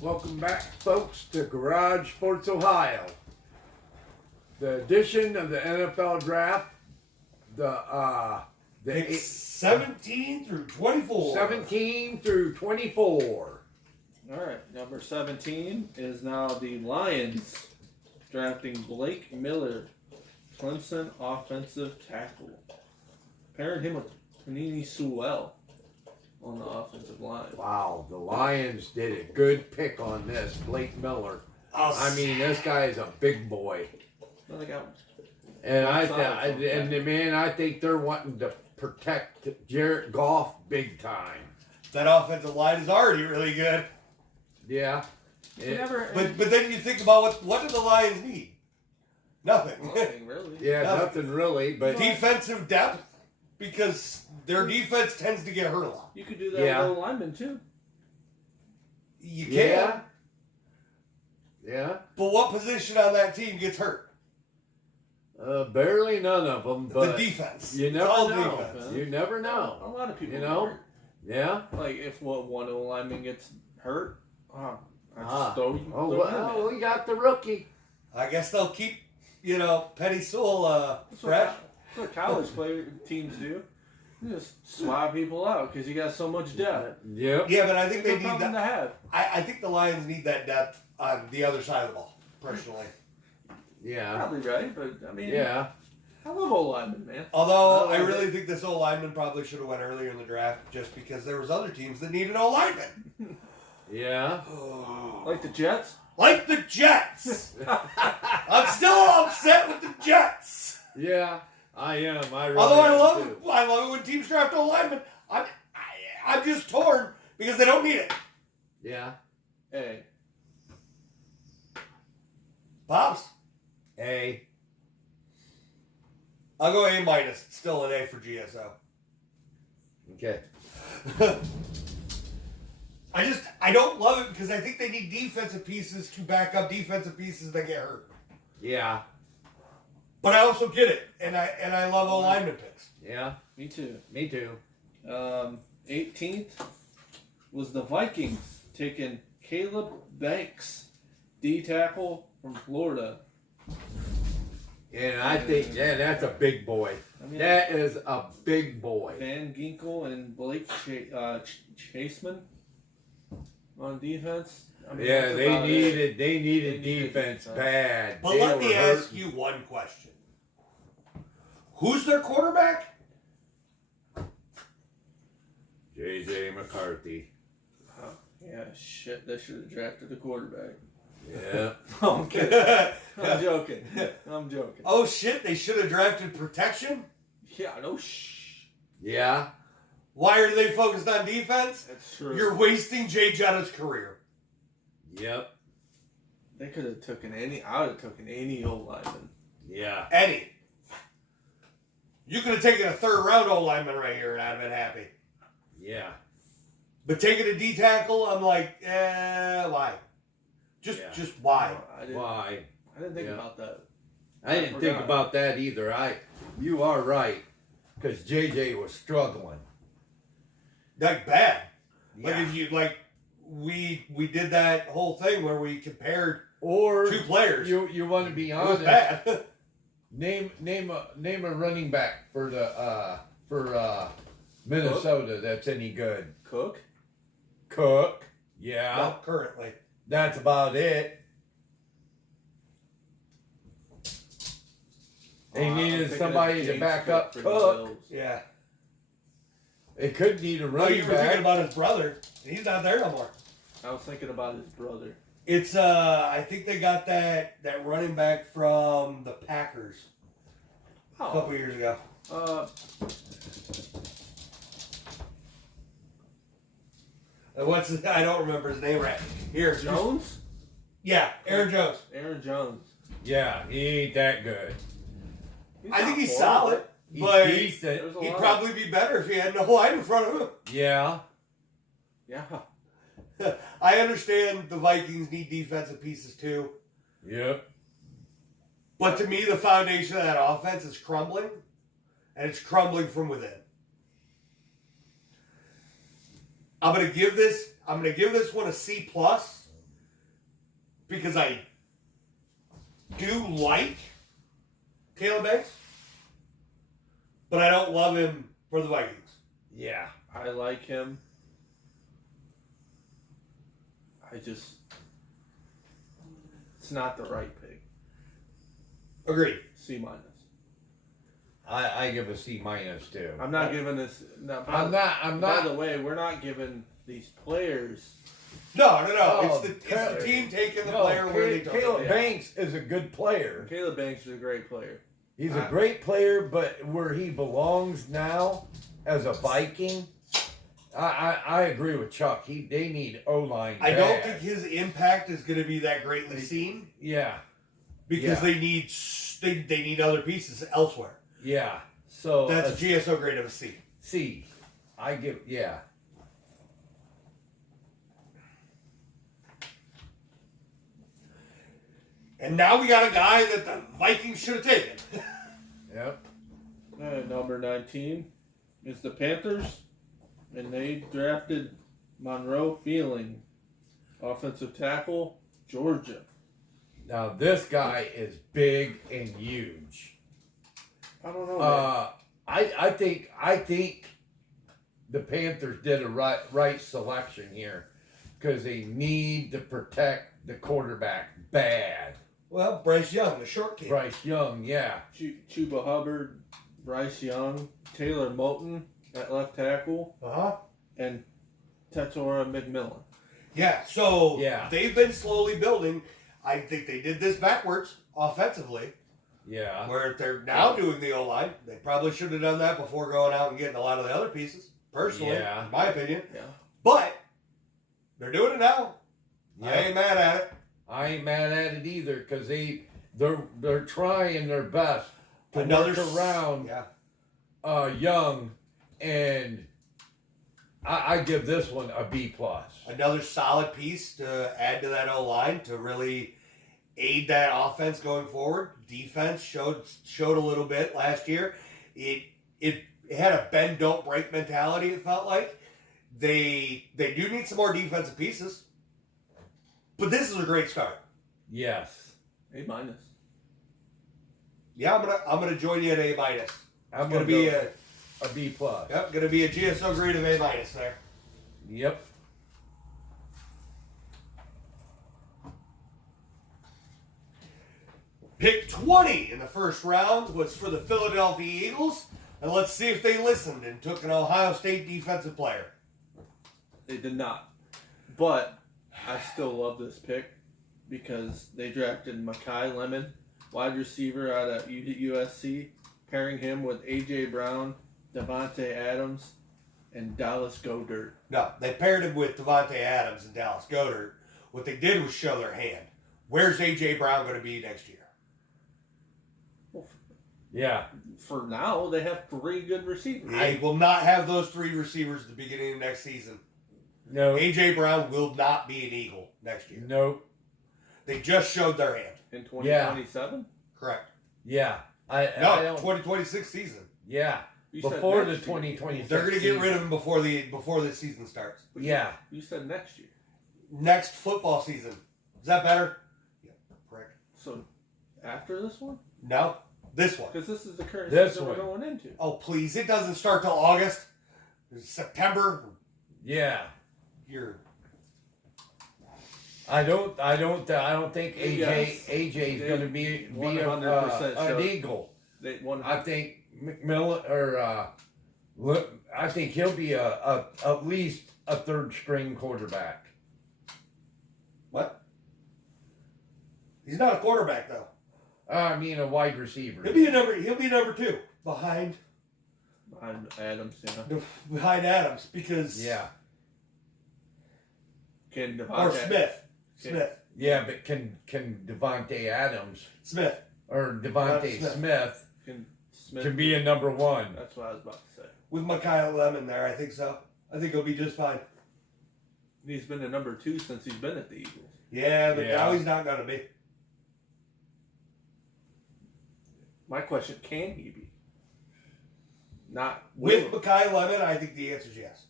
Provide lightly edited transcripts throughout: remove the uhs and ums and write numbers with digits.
Welcome back, folks, to Garage Sports Ohio. The edition of the NFL Draft, Picks 17 through 24. 17 through 24. All right, number 17 is now the Lions drafting Blake Miller, Clemson offensive tackle. Pairing him with Panini Sewell on the offensive line. Wow, the Lions did a good pick on this, Blake Miller. I mean, this guy is a big boy. Well, they got And I think they're wanting to protect Jared Goff big time. That offensive line is already really good. Yeah. But then you think about what do the Lions need? Nothing. nothing really. Yeah, nothing really, but Defensive depth, because their defense tends to get hurt a lot. You could do that with O linemen too. You can. Yeah. But what position on that team gets hurt? Barely none of them, but the defense. You never know. Defense. You never know. A lot of people, You know? get hurt. Yeah. Like if one O lineman gets hurt, I just We got the rookie. I guess they'll keep, Penny Sewell That's fresh. what college teams do. You just swap people out because you got so much depth. Yep. Yeah, but I think they It's a good need problem that. to have. I think the Lions need that depth on the other side of the ball, personally. Yeah. Probably right, but I mean, Yeah. I love O linemen, man. Although I really think this O-lineman probably should have went earlier in the draft just because there was other teams that needed O-linemen. Yeah. Like the Jets. Like the Jets. I'm still upset with the Jets. Yeah. I am. Although I love it when teams draft O-linemen. I'm just torn because they don't need it. Yeah. Hey. Pops? A. I'll go A minus. Still an A for GSO. Okay. I don't love it because I think they need defensive pieces to back up defensive pieces that get hurt. Yeah. But I also get it, and I love O-lineman picks. Yeah. Me too. Me too. 18th was the Vikings taking Caleb Banks, D tackle from Florida. And I think, that's a big boy. I mean, That is a big boy. Van Ginkel and Blake Chaseman on defense. I mean, Yeah, that's they about it. needed defense bad. But They let were me ask hurting. you one question. Who's their quarterback? J.J. McCarthy. Yeah, shit. They should have drafted a quarterback. Yeah. I'm kidding. I'm joking. I'm joking. Oh shit, they should have drafted protection? Yeah, no Yeah. Why are they focused on defense? That's true. You're wasting Jay Jetta's career. Yep. They could have taken any. I would have taken any old lineman. Yeah. Eddie. You could have taken a third round O-lineman right here and I'd have been happy. Yeah. But taking a D tackle, I'm like, why? Just why? Why? I didn't think about that. I didn't think about that either. You are right. Because JJ was struggling. Like bad. Yeah. Like if you we did that whole thing where we compared Or two players. You want to be It was honest. bad. Name a running back for Minnesota that's any good. Cook? Cook. Yeah. Not currently. That's about it. They needed somebody to back up Cook. Yeah. They could need a Oh, running you were thinking back. about his brother. He's not there no more. I was thinking about his brother. It's I think they got that running back from the Packers a couple years ago. I don't remember his name right here. Jones? Yeah, Aaron Jones. Aaron Jones. Yeah, he ain't that good. I think not he's horrible. solid, He's but decent. he'd probably be better if he had no line in front of him. Yeah. Yeah. I understand the Vikings need defensive pieces too, Yep. but to me the foundation of that offense is crumbling, and it's crumbling from within. I'm gonna give this one a C plus because I do like Caleb Banks, but I don't love him for the Vikings. Yeah. I like him. It's not the right pick. Agreed. C minus. I give a C minus too. I'm not giving this. No, I'm not. By the way, we're not giving these players. No. Oh, It's the team taking the No, player where they took Caleb him. Banks is a good player. Caleb Banks is a great player. He's a great player, but where he belongs now as a Viking, I agree with Chuck. They need O-line. I don't bad. think his impact is going to be that greatly seen Yeah, because Yeah. they need other pieces elsewhere. yeah. So That's a GSO grade of a C. C. I give yeah. And now we got a guy that the Vikings should have taken. Yep. Number 19 is the Panthers, and they drafted Monroe Feeling, offensive tackle, Georgia. Now this guy is big and huge. I don't know. Man. I think the Panthers did a right selection here because they need to protect the quarterback bad. Well, Bryce Young, the short kid. Bryce Young, yeah. Chuba Hubbard, Bryce Young, Taylor Moton at left tackle, and Tetora McMillan. Yeah, so Yeah. they've been slowly building. I think they did this backwards offensively, Yeah. where they're now doing the O-line. They probably should have done that before going out and getting a lot of the other pieces, personally, Yeah. in my opinion. Yeah. But they're doing it now. I Yeah. ain't mad at it. I ain't mad at it either because they're trying their best to work around Young, and I give this one a B plus. Another solid piece to add to that O-line to really aid that offense going forward. Defense showed a little bit last year. It had a bend don't break mentality. It felt like they do need some more defensive pieces, but this is a great start. Yes. A minus. Yeah, I'm gonna join you at A minus. I'm Gonna be a B plus. gonna be a GSO grade of A minus there. Yep. Pick 20 in the first round was for the Philadelphia Eagles, and let's see if they listened and took an Ohio State defensive player. They did not. But I still love this pick because they drafted Mekhi Lemon, wide receiver out of USC, pairing him with A.J. Brown, Devontae Adams, and Dallas Goedert. No, they paired him with Devontae Adams and Dallas Goedert. What they did was show their hand. Where's A.J. Brown going to be next year? Yeah. For now, they have 3 good receivers. They will not have those 3 receivers at the beginning of next season. No. A.J. Brown will not be an Eagle next year. Nope. They just showed their hand. In 2027? Correct. Yeah. I No, don't. 2026 season. Yeah. You said Before the next year. 2026. They're going to get rid of him before the season starts. Yeah. You said next year. Next football season. Is that better? Yeah, correct. So after this one? No, this one. Because this is the current This season one. we're going into. Oh, please. It doesn't start till August. It's September. Yeah. You're I don't think AJ Yes. AJ is They going to be 100% an sure. Eagle. They won. I think McMillan I think he'll be at least a third string quarterback. what? He's not a quarterback though. I mean a wide receiver. He'll be number 2 behind Adams, yeah. Adams because Yeah. Can or Devontae, Smith. Okay. Smith. Yeah, but can Devontae Adams Smith. or Devontae Smith. Smith Smith can be a number 1? That's what I was about to say. With Mekhi Lemon there, I think so. I think he'll be just fine. He's been a number 2 since he's been at the Eagles. Yeah, but Yeah. now he's not going to be. My question: can he be? Not With will. Mekhi Lemon, I think the answer is yes.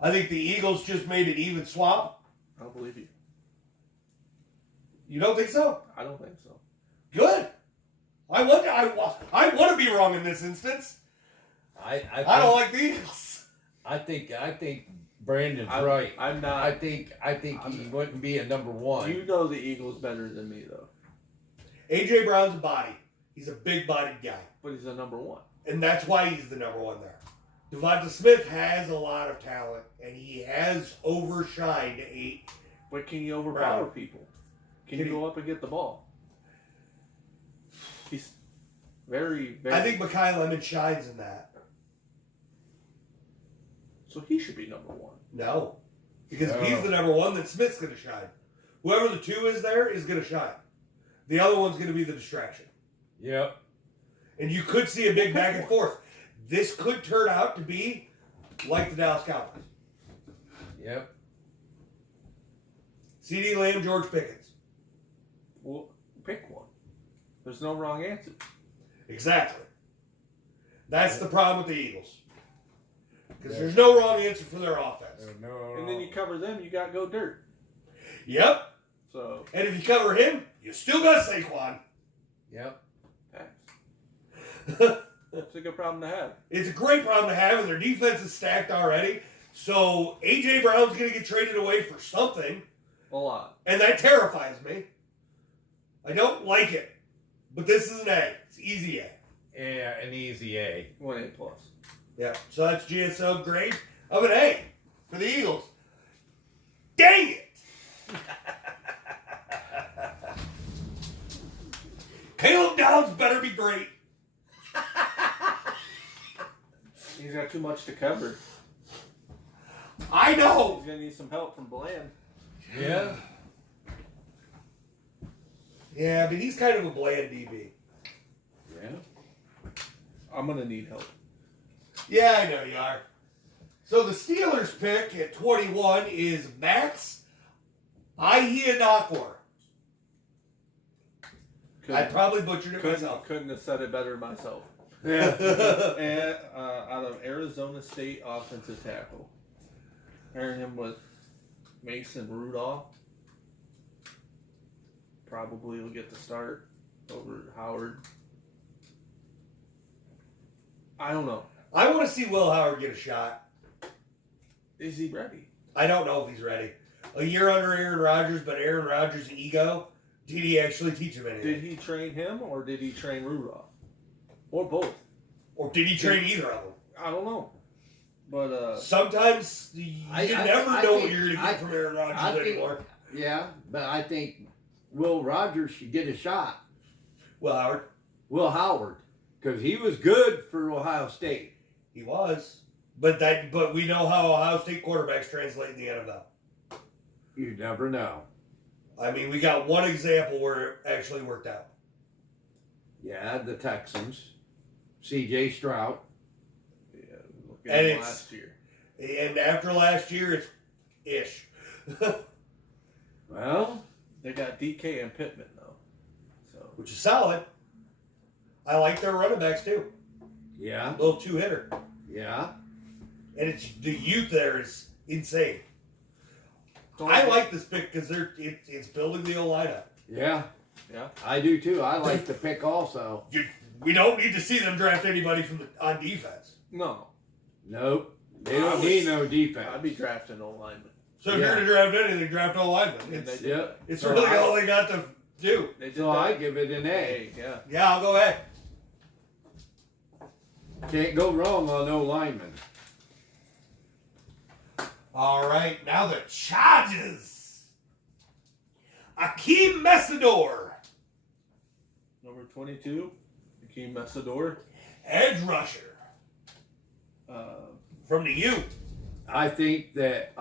I think the Eagles just made an even swap. I don't believe you. You don't think so? I don't think so. Good. I want to be wrong in this instance. I don't like the Eagles. I think Brandon's right. I'm not. I think he wouldn't be a number one. You know the Eagles better than me, though. A.J. Brown's a body. He's a big-bodied guy. But he's the number one. And that's why he's the number one there. Devonta Smith has a lot of talent, and he has overshined But can you overpower people? Can you go up and get the ball? He's very, very... I think Mekhi Lemon shines in that. So he should be number one. No. Because if he's the number one, then Smith's going to shine. Whoever the two is there is going to shine. The other one's going to be the distraction. Yep. And you could see a big back and forth. This could turn out to be like the Dallas Cowboys. Yep. CeeDee Lamb, George Pickens. Well, pick one. There's no wrong answer. Exactly. That's the problem with the Eagles. Because there's no wrong answer for their offense. No. And then you cover them, you got to go dirt. Yep. So. And if you cover him, you still got Saquon. Yep. It's a good problem to have. It's a great problem to have, and their defense is stacked already. So A.J. Brown's going to get traded away for something. A lot. And that terrifies me. I don't like it. But this is an A. It's easy A. Yeah, an easy A. 1A+. Yeah. So that's GSL grade of an A for the Eagles. Dang it! Caleb Downs better be great. He's got too much to cover. I know. He's going to need some help from Bland. Yeah. Yeah, but he's kind of a bland DB. Yeah. I'm going to need help. Yeah, I know you are. So the Steelers pick at 21 is Max Ihianakwar. I probably butchered it myself. Couldn't have said it better myself. Yeah. And out of Arizona State offensive tackle. Pairing him with Mason Rudolph. Probably will get the start over Howard. I don't know. I want to see Will Howard get a shot. Is he ready? I don't know if he's ready. A year under Aaron Rodgers, but Aaron Rodgers' ego, did he actually teach him anything? Did he train him or did he train Rudolph? Or both? Or did he train either of them? I don't know. But sometimes you never know what you're going to get from Aaron Rodgers anymore. Yeah, but I think Will Rogers should get a shot. Will Howard? Will Howard. Because he was good for Ohio State. He was. But we know how Ohio State quarterbacks translate in the NFL. You never know. I mean, we got one example where it actually worked out. Yeah, the Texans. C.J. Stroud. yeah, look And at him it's- last year. And after last year, it's ish. Well, They got DK and Pittman though. So Which is solid. I like their running backs too. yeah, Little two-hitter. yeah. And it's the youth there is insane. Don't I get- like this pick because it's building the old lineup. Yeah, Yeah. I do too. I like the pick also. We don't need to see them draft anybody on defense. No. Nope. They don't need no defense. I'd be drafting no lineman. So if you're going to draft anything, draft all linemen. And they It's, did Yep. it's So really I- all they got to do. They did So that. I give it an A. Hey, yeah. Yeah, I'll go ahead. Can't go wrong on no lineman. All right, now the Chargers. Akeem Messidor, Number 22, Hakeem Messidor. edge rusher from the U. I think that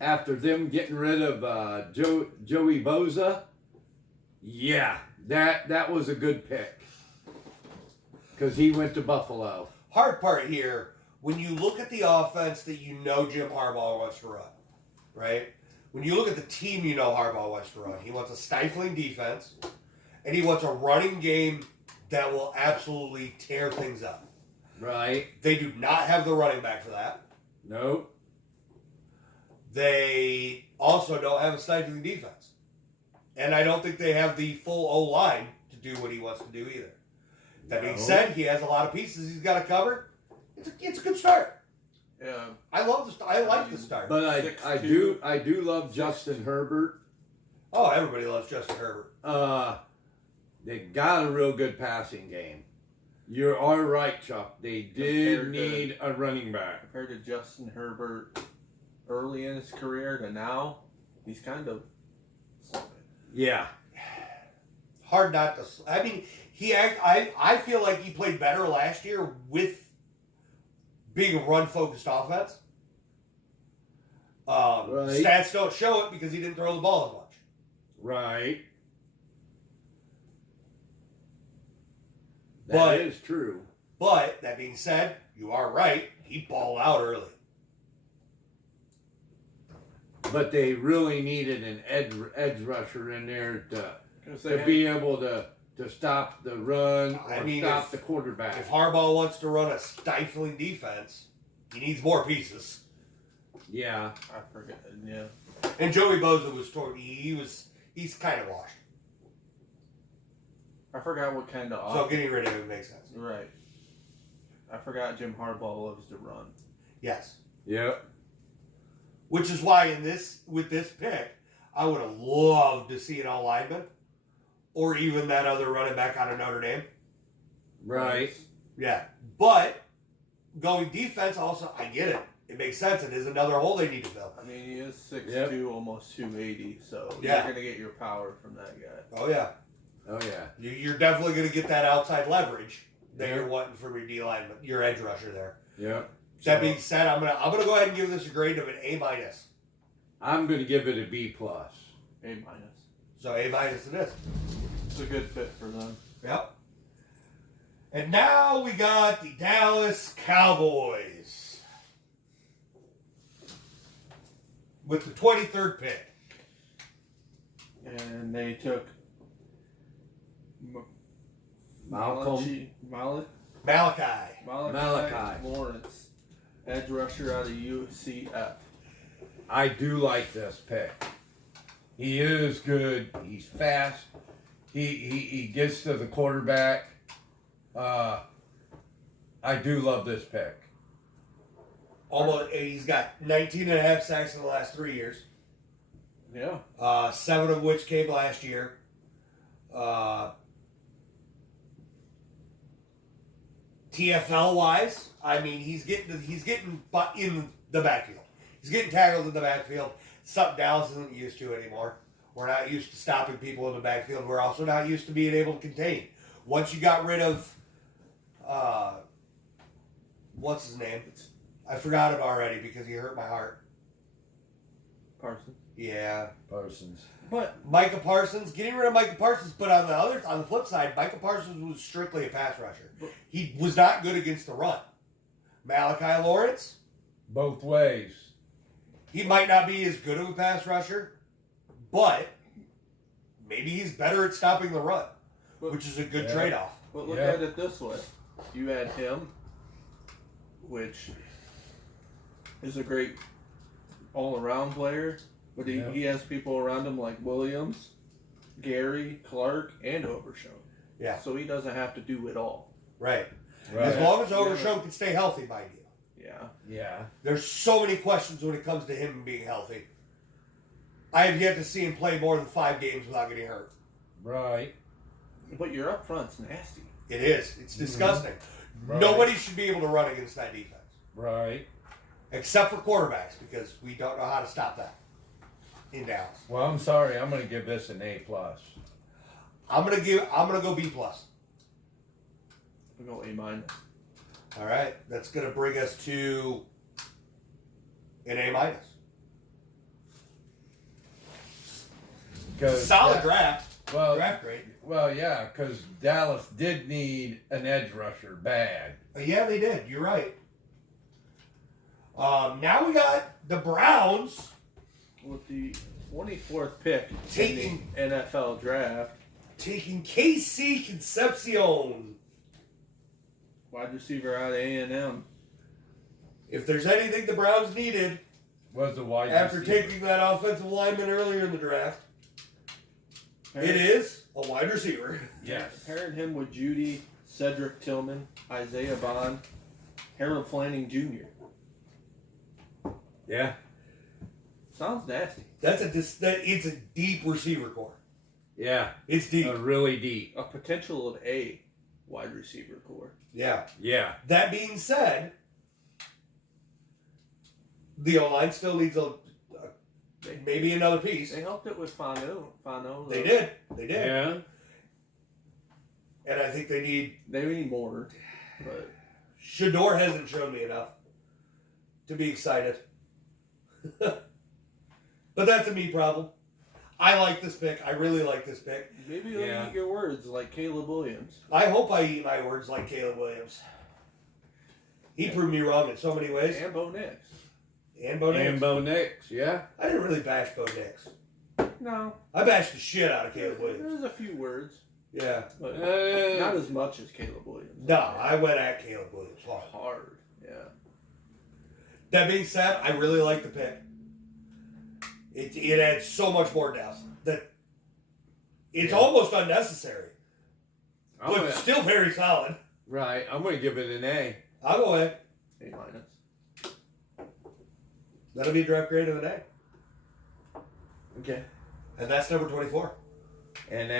after them getting rid of Joey Bosa, yeah, that was a good pick because he went to Buffalo. Hard part here, when you look at the offense that you know Jim Harbaugh wants to run, right? When you look at the team you know Harbaugh wants to run, he wants a stifling defense, and he wants a running game that will absolutely tear things up. Right? They do not have the running back for that. Nope. They also don't have a stifling defense. And I don't think they have the full O-line to do what he wants to do either. That being said, he has a lot of pieces he's got to cover. It's a good start. Yeah. I like the start. But I do love Justin Herbert. Oh, everybody loves Justin Herbert. They got a real good passing game. You're all right, Chuck. They did need a running back. Compared to Justin Herbert early in his career to now, he's kind of slumping. Yeah. Hard not to. I mean, I feel like he played better last year with being a run-focused offense. Right. Stats don't show it because he didn't throw the ball as much. Right. But- That is true. But that being said, you are right. He balled out early. But they really needed an edge rusher in there to They be able to stop the run or I mean, stop the quarterback. If Harbaugh wants to run a stifling defense, he needs more pieces. Yeah. I forget. Yeah. And Joey Bosa was torn. He's kind of washed. I forgot what kind of So getting rid of him makes sense. Right. I forgot Jim Harbaugh loves to run. Yes. Yep. Which is why with this pick, I would have loved to see an all lineman, or even that other running back out of Notre Dame. Right. Yeah, but going defense also, I get it. It makes sense. It is another hole they need to fill. I mean, he is 6'2", almost 280, so Yeah. you're going to get your power from that guy. Oh yeah, Oh yeah. you're definitely going to get that outside leverage that Yeah. you're wanting from your D lineman, your edge rusher there. Yep. That being said, I'm gonna go ahead and give this a grade of an A-. I'm going to give it a B+. A-. So A- it is. It's a good fit for them. Yep. And now we got the Dallas Cowboys with the 23rd pick. And they took Malcolm. Malachi. Lawrence, edge rusher out of UCF. I do like this pick. He is good. He's fast. He gets to the quarterback. I do love this pick. He's got 19 and a half sacks in the last 3 years. Yeah. 7 of which came last year. TFL wise, I mean, he's getting in the backfield. He's getting tackled in the backfield. Something Dallas isn't used to anymore. We're not used to stopping people in the backfield. We're also not used to being able to contain. Once you got rid of, what's his name? I forgot it already because he hurt my heart. Parsons. Yeah. Parsons. But Micah Parsons, getting rid of Micah Parsons, but on the flip side, Micah Parsons was strictly a pass rusher. He was not good against the run. Malachi Lawrence, Both ways. he might not be as good of a pass rusher, but maybe he's better at stopping the run, which is a good trade-off. But look at it this way. You had him, which is a great all-around player, but he has people around him like Williams, Gary, Clark, and Overshown. Yeah. So he doesn't have to do it all. Right. Right. As long as Overshown can stay healthy, mind you. Yeah. Yeah. There's so many questions when it comes to him being healthy. I have yet to see him play more than 5 games without getting hurt. Right. But your up front's nasty. It is. It's disgusting. Right. Nobody should be able to run against that defense. Right. Except for quarterbacks, because we don't know how to stop that in Dallas. Well, I'm sorry. I'm going to give this an A+. I'm gonna go B+. We'll go A-. All right, that's gonna bring us to an A-. 'Cause Solid draft. Well, Draft grade. Well, yeah, because Dallas did need an edge rusher bad. Yeah, they did. You're right. Now we got the Browns With the 24th pick Taking- in the NFL draft, taking KC Concepcion. wide receiver out of A&M. If there's anything the Browns needed Was the wide after receiver. taking that offensive lineman earlier in the draft, It is a wide receiver. Yes. Pairing him with Judy, Cedric Tillman, Isaiah Bond, Harold Flanning Jr. Yeah. Sounds nasty. It's a deep receiver core. Yeah. It's deep. Really deep. A potential of a wide receiver core. Yeah. Yeah. That being said, the O-line still needs maybe another piece. They helped it with Fano. They did. Yeah. And I think they need more. But Shador hasn't shown me enough to be excited. But that's a me problem. I like this pick. I really like this pick. maybe you'll eat your words like Caleb Williams. I hope I eat my words like Caleb Williams. He proved me wrong in so many ways. And Bo Nix. And Bo Nix. And Bo Nix, yeah. I didn't really bash Bo Nix. No. I bashed the shit out of Caleb Williams. There's a few words. Yeah. But not as much as Caleb Williams. No, I went at Caleb Williams hard. Hard. Yeah. That being said, I really like the pick. It adds so much more depth that it's almost unnecessary. But still very solid. Right. I'm going to give it an A. I'll go ahead. A-. That'll be a draft grade of an A. Okay. And that's number 24. And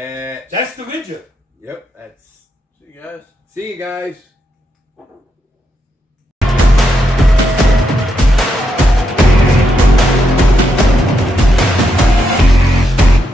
That's the Vidya. Yep. That's. See you guys. See you guys.